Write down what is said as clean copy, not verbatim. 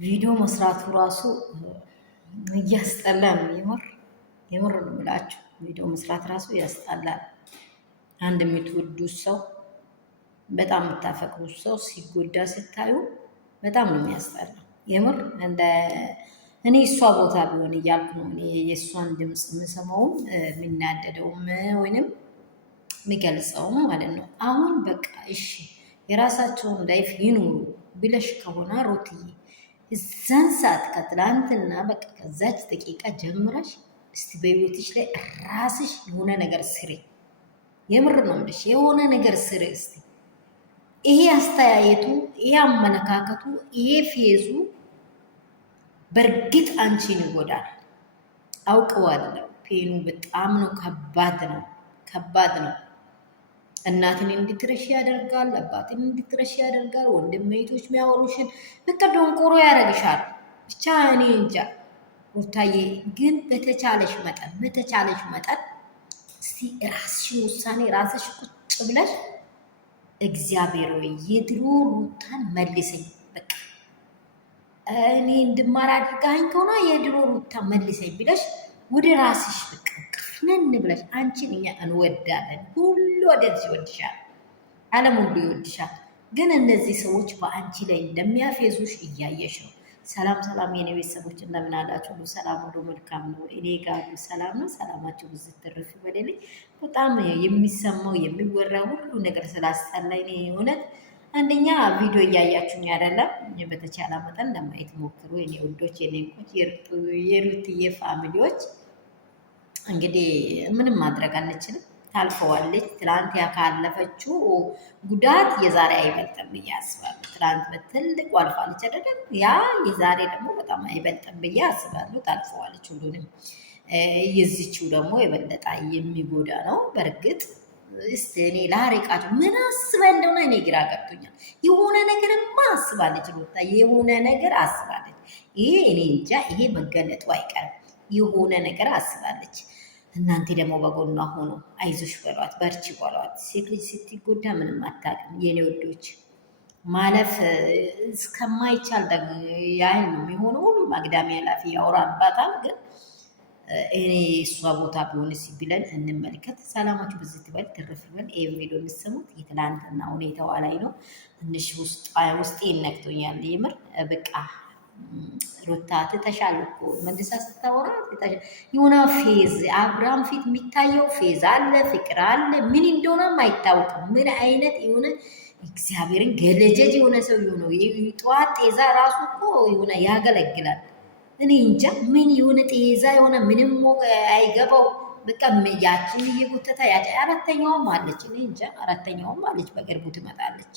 ቪዲዮ መስራቱ ራሱ እያስጠላ ነው። የምር ነው የምላችሁ። ቪዲዮ መስራት ራሱ ያስጠላል። አንድ የምትወዱት ሰው በጣም የምታፈቅሩት ሰው ሲጎዳ ስታዩ በጣም ነው የሚያስጠላው። የምር እንደ እኔ እሷ ቦታ ቢሆን እያልኩ ነው እኔ የእሷን ድምፅ የምሰማውም የሚናደደውም ወይንም የሚገልጸውም ማለት ነው። አሁን በቃ እሺ የራሳቸውን ላይፍ ይኑሩ ብለሽ ከሆነ ሩትዬ እዛን ሰዓት ከትላንትና በቃ ከዛች ደቂቃ ጀምረሽ እስቲ በህይወትሽ ላይ ራስሽ የሆነ ነገር ስሪ። የምር ነው የምልሽ፣ የሆነ ነገር ስሪ እስቲ። ይሄ አስተያየቱ፣ ይሄ አመለካከቱ፣ ይሄ ፌዙ በእርግጥ አንቺን ይጎዳል። አውቀዋለሁ። ፔኑ በጣም ነው ከባድ ነው። እናትን እንድትረሺ ያደርጋል። አባትን እንድትረሺ ያደርጋል። ወንድም እህቶች የሚያወሩሽን በቃ ደንቆሮ ያደርግሻል። ብቻ እኔ እንጃ ሩታዬ፣ ግን በተቻለሽ መጠን እስቲ ራስሽን ውሳኔ ራስሽ ቁጭ ብለሽ እግዚአብሔር ወይ የድሮ ሩታን መልሰኝ፣ በቃ እኔ እንድማር አድርጋኝ ከሆነ የድሮ ሩታን መልሰኝ ብለሽ ወደ ራስሽ በቃ ቅፍነን ብለሽ አንቺን እኛ እንወዳለን። ሁሉ ወደዚህ ይወድሻል፣ ዓለም ሁሉ ይወድሻል። ግን እነዚህ ሰዎች በአንቺ ላይ እንደሚያፌዙሽ እያየሽ ነው። ሰላም የኔ ቤተሰቦች እንደምን አላችሁ? ሁሉ ሰላም፣ ሁሉ መልካም ነው። እኔ ጋር ሰላም ነው። ሰላማችሁ ብዙ ትርፍ ይበልልኝ። በጣም የሚሰማው የሚወራ ሁሉ ነገር ስላስጠላኝ እኔ እውነት አንደኛ ቪዲዮ እያያችሁኝ አይደለም። በተቻለ መጠን ለማየት ሞክሩ የኔ ውዶች፣ የኔ እንቆች፣ የሩትዬ ፋሚሊዎች። እንግዲህ ምንም ማድረግ አንችልም። ታልፈዋለች። ትላንት ያካለፈችው ጉዳት የዛሬ አይበልጥም ብዬ አስባለሁ። ትላንት በትልቁ አልፋለች አይደለም? ያ የዛሬ ደግሞ በጣም አይበልጥም ብዬ አስባለሁ። ታልፈዋለች ሁሉንም። የዚችው ደግሞ የበለጠ የሚጎዳ ነው። በእርግጥ እስቲ እኔ ላሪቃችሁ ምን አስባ እንደሆነ እኔ ግራ ገብቶኛል። የሆነ ነገርማ አስባለች ሩታ፣ የሆነ ነገር አስባለች። ይሄ እኔ እንጃ፣ ይሄ መገለጡ አይቀርም። የሆነ ነገር አስባለች። እናንተ ደግሞ በጎኗ ሆኖ አይዞሽ በሏት፣ በርቺ በሏት። ሴት ልጅ ስትጎዳ ምንም አታውቅም የኔ ወዶች። ማለፍ እስከማይቻል ያህል ነው የሚሆነው። ሁሉም አግዳሚ ኃላፊ ያወራባታል። ግን እኔ እሷ ቦታ ቢሆን ብለን እንመልከት። ሰላማችሁ ብዙ ትበል ትርፍ ይበል። ይህ ቪዲዮ የምትሰሙት የትላንትና ሁኔታዋ ላይ ነው። ትንሽ ውስጤ ነክቶኛል የምር በቃ ሩታ ትተሻል እኮ መልሳ ስታወራ የሆነ ፌዝ አብርሃም ፊት የሚታየው ፌዝ አለ፣ ፍቅር አለ፣ ምን እንደሆነም አይታወቅም። ምን አይነት የሆነ እግዚአብሔርን ገለጀጅ የሆነ ሰው የሆነው ጠዋት ጤዛ ራሱ እኮ የሆነ ያገለግላል። እኔ እንጃ ምን የሆነ ጤዛ የሆነ ምንም አይገባው። በቃ ያችን እየጎተታ አራተኛውም አለች። እኔ እንጃ አራተኛውም አለች። በቅርቡ ትመጣለች።